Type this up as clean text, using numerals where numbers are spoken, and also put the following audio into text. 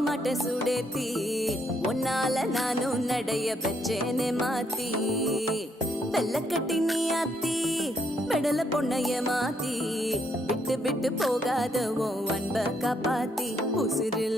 மாட்ட சுடேத்தி உன்னால நானும் நடைய பெச்சேனே மாத்தி வெள்ளக்கட்டி நீ ஆத்தி பெடல பொண்ணைய மாத்தி விட்டு விட்டு போகாத உன் அன்ப காப்பாத்தி உசிரில்